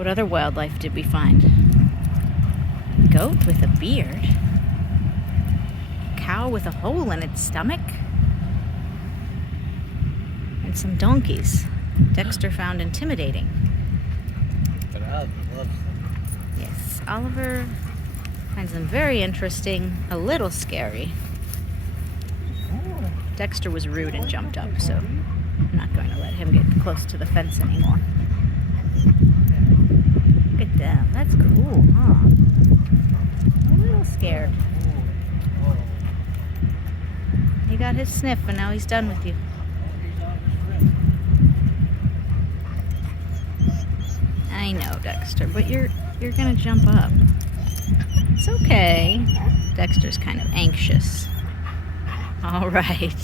What other wildlife did we find? Goat with a beard. Cow with a hole in its stomach. And some donkeys. Dexter found intimidating. But Oliver loves them. Yes, Oliver finds them very interesting, a little scary. Dexter was rude and jumped up, so I'm not going to let him get close to the fence anymore. Look at them. That's cool, huh? A little scared. He got his sniff and now he's done with you. I know, Dexter, but you're gonna jump up. It's okay. Dexter's kind of anxious. All right.